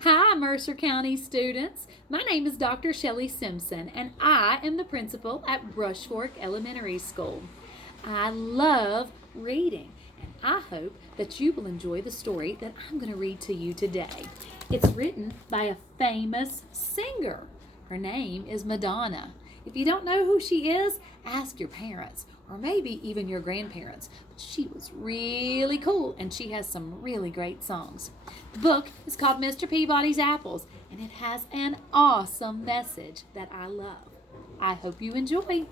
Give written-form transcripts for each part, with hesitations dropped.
Hi, Mercer County students. My name is Dr. Shelley Simpson, and I am the principal at Rushfork Elementary School. I love reading, and I hope that you will enjoy the story that I'm going to read to you today. It's written by a famous singer. Her name is Madonna. If you don't know who she is, ask your parents or maybe even your grandparents. But she was really cool and she has some really great songs. The book is called Mr. Peabody's Apples and it has an awesome message that I love. I hope you enjoy.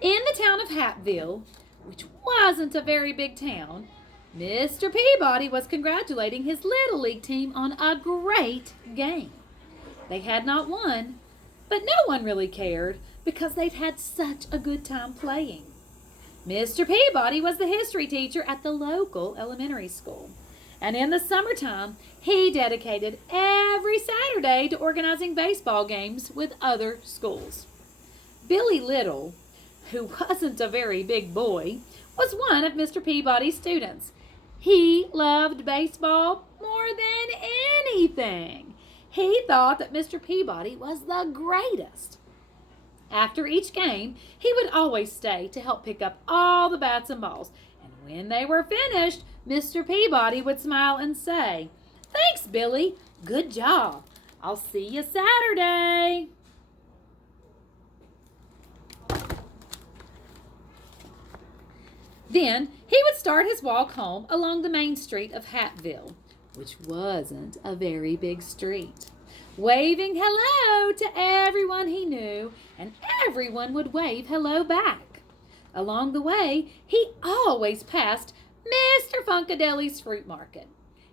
In the town of Hattville, which wasn't a very big town, Mr. Peabody was congratulating his Little League team on a great game. They had not won, but no one really cared because they'd had such a good time playing. Mr. Peabody was the history teacher at the local elementary school. And in the summertime, he dedicated every Saturday to organizing baseball games with other schools. Billy Little, who wasn't a very big boy, was one of Mr. Peabody's students. He loved baseball more than anything. He thought that Mr. Peabody was the greatest. After each game, he would always stay to help pick up all the bats and balls. And when they were finished, Mr. Peabody would smile and say, "Thanks, Billy. Good job. I'll see you Saturday." Then he would start his walk home along the main street of Hattville, which wasn't a very big street, waving hello to everyone he knew, and everyone would wave hello back. Along the way, he always passed Mr. Funkadeli's fruit market.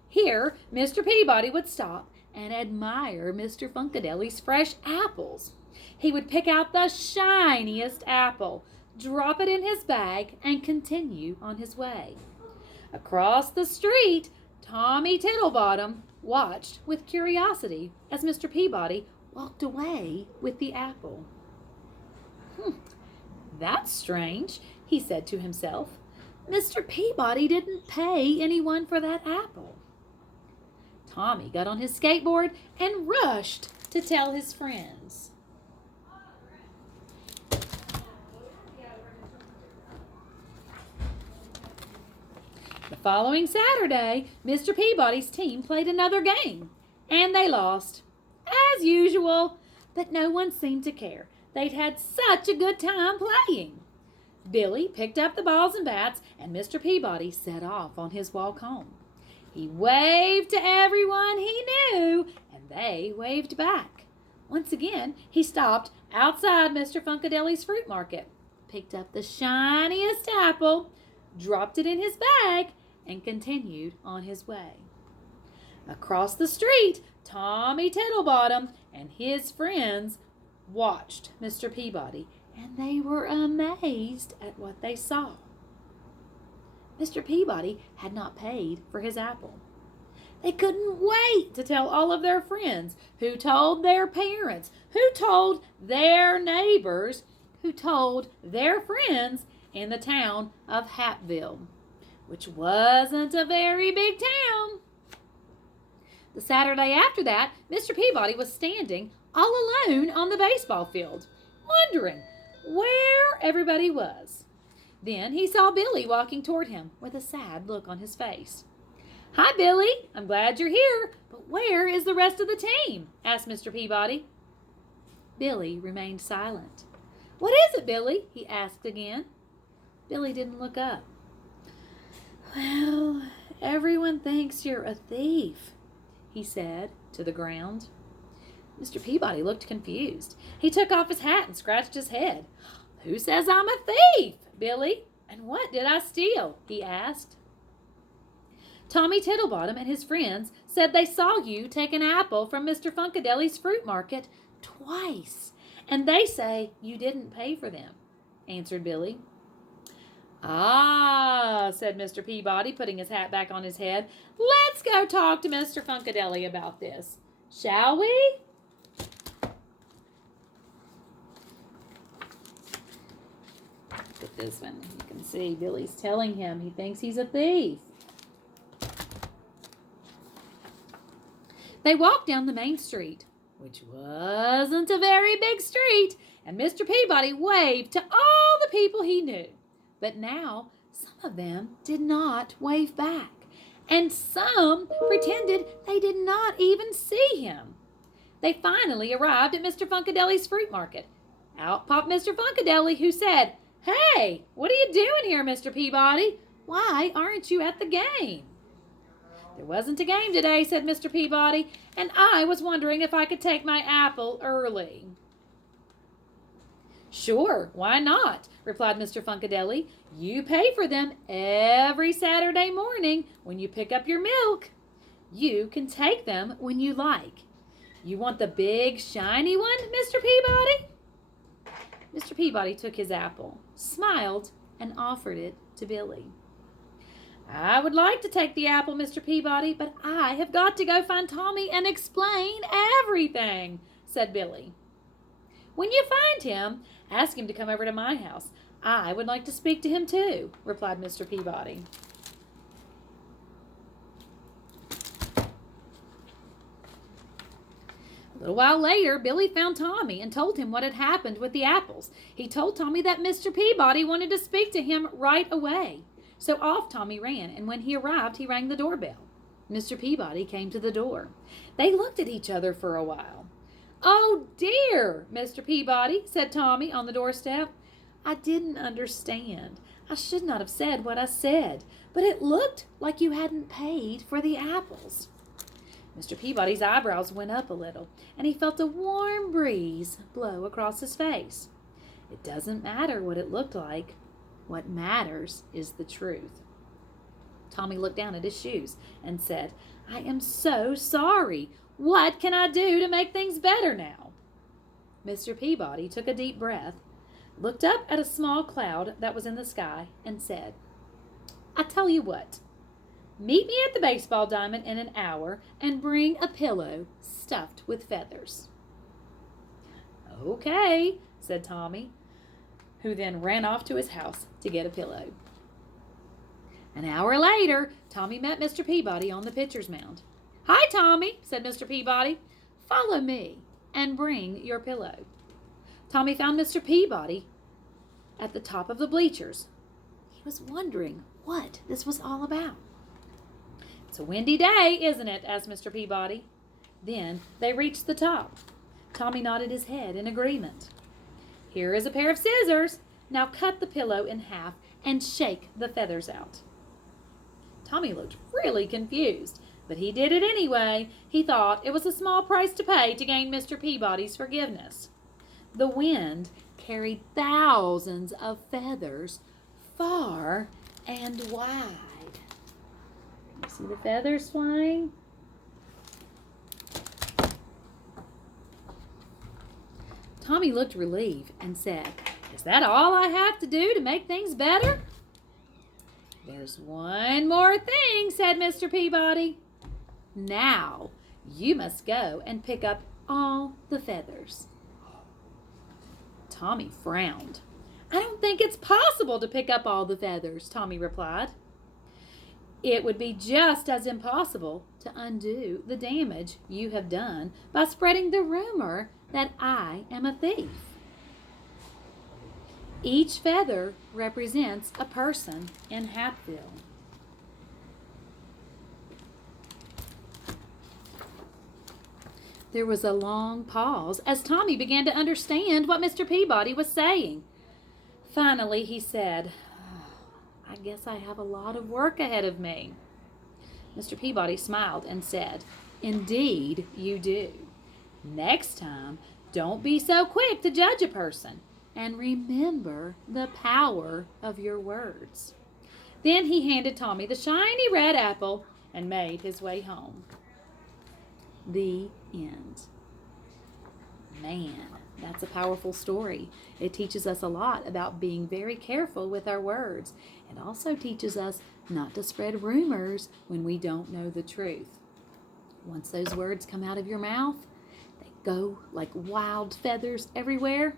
Here, Mr. Peabody would stop and admire Mr. Funkadeli's fresh apples. He would pick out the shiniest apple, drop it in his bag, and continue on his way. Across the street, Tommy Tittlebottom watched with curiosity as Mr. Peabody walked away with the apple. That's strange, he said to himself. Mr. Peabody didn't pay anyone for that apple. Tommy got on his skateboard and rushed to tell his friends. The following Saturday, Mr. Peabody's team played another game, and they lost, as usual, but no one seemed to care. They'd had such a good time playing. Billy picked up the balls and bats, and Mr. Peabody set off on his walk home. He waved to everyone he knew, and they waved back. Once again, he stopped outside Mr. Funkadeli's fruit market, picked up the shiniest apple, dropped it in his bag, and continued on his way. Across the street, Tommy Tittlebottom and his friends watched Mr. Peabody, and they were amazed at what they saw. Mr. Peabody had not paid for his apple. They couldn't wait to tell all of their friends, who told their parents, who told their neighbors, who told their friends in the town of Hattville, which wasn't a very big town. The Saturday after that, Mr. Peabody was standing all alone on the baseball field, wondering where everybody was. Then he saw Billy walking toward him with a sad look on his face. "Hi, Billy. I'm glad you're here, but where is the rest of the team?" asked Mr. Peabody. Billy remained silent. "What is it, Billy?" he asked again. Billy didn't look up. "Well, everyone thinks you're a thief," he said to the ground. Mr. Peabody looked confused. He took off his hat and scratched his head. "Who says I'm a thief, Billy? And what did I steal?" he asked. "Tommy Tittlebottom and his friends said they saw you take an apple from Mr. Funkadeli's fruit market twice, and they say you didn't pay for them," answered Billy. "Ah," said Mr. Peabody, putting his hat back on his head. "Let's go talk to Mr. Funkadeli about this, shall we?" Look at this one. You can see Billy's telling him he thinks he's a thief. They walked down the main street, which wasn't a very big street, and Mr. Peabody waved to all the people he knew. But now some of them did not wave back, and some pretended they did not even see him. They finally arrived at Mr. Funkadeli's fruit market. Out popped Mr. Funkadeli, who said, "Hey, what are you doing here, Mr. Peabody? Why aren't you at the game?" "There wasn't a game today," said Mr. Peabody, "and I was wondering if I could take my apple early." "Sure, why not?" replied Mr. Funkadeli. "You pay for them every Saturday morning when you pick up your milk. You can take them when you like. You want the big, shiny one, Mr. Peabody?" Mr. Peabody took his apple, smiled, and offered it to Billy. "I would like to take the apple, Mr. Peabody, but I have got to go find Tommy and explain everything," said Billy. "When you find him, ask him to come over to my house. I would like to speak to him too," replied Mr. Peabody. A little while later, Billy found Tommy and told him what had happened with the apples. He told Tommy that Mr. Peabody wanted to speak to him right away. So off Tommy ran, and when he arrived, he rang the doorbell. Mr. Peabody came to the door. They looked at each other for a while. "Oh, dear, Mr. Peabody," said Tommy on the doorstep. "I didn't understand. I should not have said what I said, but it looked like you hadn't paid for the apples." Mr. Peabody's eyebrows went up a little, and he felt a warm breeze blow across his face. "It doesn't matter what it looked like. What matters is the truth." Tommy looked down at his shoes and said, "I am so sorry. What can I do to make things better now?" Mr. Peabody took a deep breath, looked up at a small cloud that was in the sky, and said, "I tell you what. Meet me at the baseball diamond in an hour and bring a pillow stuffed with feathers." "Okay," said Tommy, who then ran off to his house to get a pillow. An hour later, Tommy met Mr. Peabody on the pitcher's mound. "Hi, Tommy," said Mr. Peabody. "Follow me and bring your pillow." Tommy found Mr. Peabody at the top of the bleachers. He was wondering what this was all about. "It's a windy day, isn't it?" asked Mr. Peabody. Then they reached the top. Tommy nodded his head in agreement. "Here is a pair of scissors. Now cut the pillow in half and shake the feathers out." Tommy looked really confused, but he did it anyway. He thought it was a small price to pay to gain Mr. Peabody's forgiveness. The wind carried thousands of feathers far and wide. You see the feathers flying? Tommy looked relieved and said, "Is that all I have to do to make things better?" "There's one more thing," said Mr. Peabody. "Now you must go and pick up all the feathers." Tommy frowned. "I don't think it's possible to pick up all the feathers," Tommy replied. "It would be just as impossible to undo the damage you have done by spreading the rumor that I am a thief. Each feather represents a person in Hatfield." There was a long pause as Tommy began to understand what Mr. Peabody was saying. Finally, he said, "I guess I have a lot of work ahead of me." Mr. Peabody smiled and said, "Indeed you do. Next time, don't be so quick to judge a person, and remember the power of your words." Then he handed Tommy the shiny red apple and made his way home. The end. Man, that's a powerful story. It teaches us a lot about being very careful with our words. It also teaches us not to spread rumors when we don't know the truth. Once those words come out of your mouth, they go like wild feathers everywhere,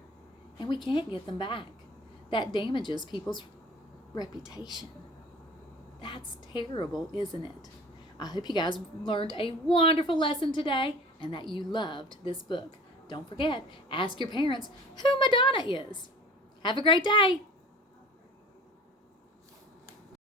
and we can't get them back. That damages people's reputation. That's terrible, isn't it? I hope you guys learned a wonderful lesson today and that you loved this book. Don't forget, ask your parents who Madonna is. Have a great day.